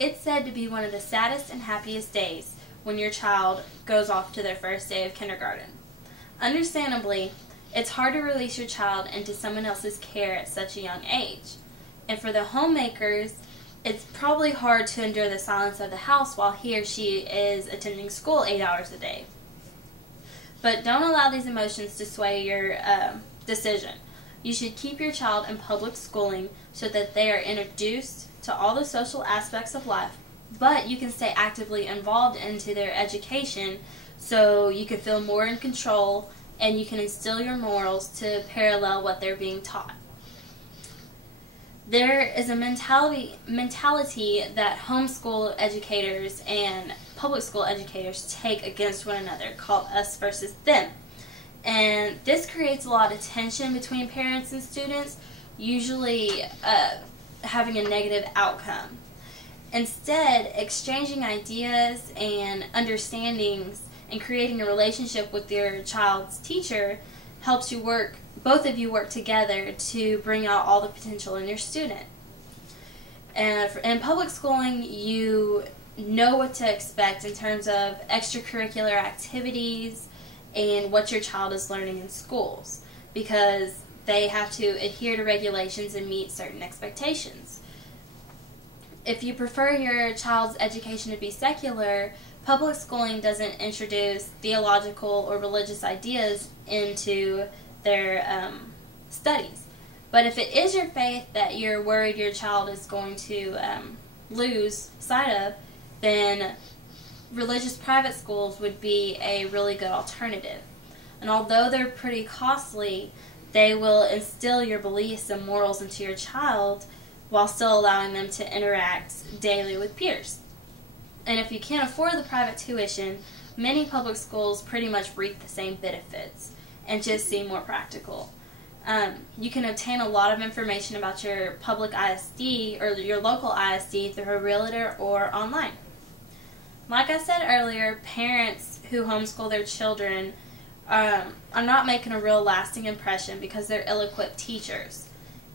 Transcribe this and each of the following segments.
It's said to be one of the saddest and happiest days when your child goes off to their first day of kindergarten. Understandably, it's hard to release your child into someone else's care at such a young age. And for the homemakers, it's probably hard to endure the silence of the house while he or she is attending school 8 hours a day. But don't allow these emotions to sway your decision. You should keep your child in public schooling so that they are introduced to all the social aspects of life, but you can stay actively involved into their education so you can feel more in control and you can instill your morals to parallel what they're being taught. There is a mentality that homeschool educators and public school educators take against one another called us versus them. And this creates a lot of tension between parents and students, usually having a negative outcome. Instead, exchanging ideas and understandings and creating a relationship with your child's teacher helps both of you work together to bring out all the potential in your student. And in public schooling, you know what to expect in terms of extracurricular activities and what your child is learning in schools, because they have to adhere to regulations and meet certain expectations. If you prefer your child's education to be secular, public schooling doesn't introduce theological or religious ideas into their studies. But if it is your faith that you're worried your child is going to lose sight of, then religious private schools would be a really good alternative. And although they're pretty costly, they will instill your beliefs and morals into your child while still allowing them to interact daily with peers. And if you can't afford the private tuition, many public schools pretty much reap the same benefits and just seem more practical. You can obtain a lot of information about your public ISD or your local ISD through a realtor or online. Like I said earlier, parents who homeschool their children are not making a real lasting impression because they're ill-equipped teachers.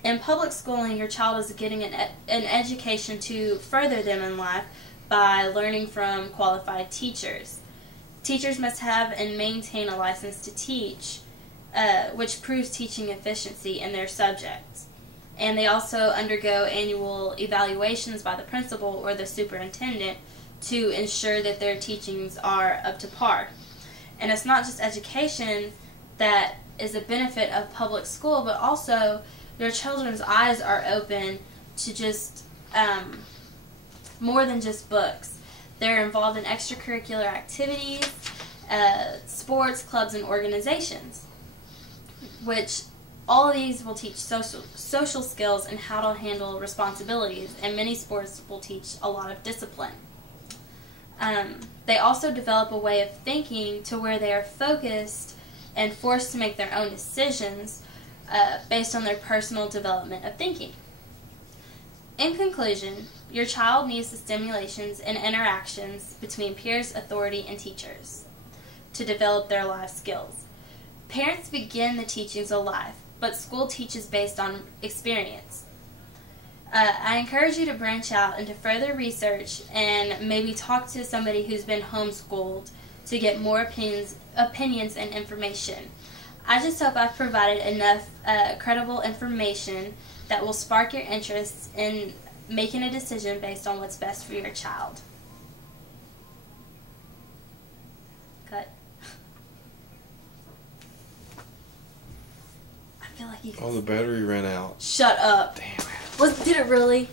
In public schooling, your child is getting an education to further them in life by learning from qualified teachers. Teachers must have and maintain a license to teach, which proves teaching efficiency in their subjects. And they also undergo annual evaluations by the principal or the superintendent to ensure that their teachings are up to par. And it's not just education that is a benefit of public school, but also your children's eyes are open to just more than just books. They're involved in extracurricular activities, sports, clubs, and organizations, which all of these will teach social skills and how to handle responsibilities, and many sports will teach a lot of discipline. They also develop a way of thinking to where they are focused and forced to make their own decisions based on their personal development of thinking. In conclusion, your child needs the stimulations and interactions between peers, authority, and teachers to develop their life skills. Parents begin the teachings of life, but school teaches based on experience. I encourage you to branch out into further research and maybe talk to somebody who's been homeschooled to get more opinions and information. I just hope I've provided enough credible information that will spark your interest in making a decision based on what's best for your child. Cut. I feel like you can... Oh, the battery ran out. Shut up. Damn it. Did it really?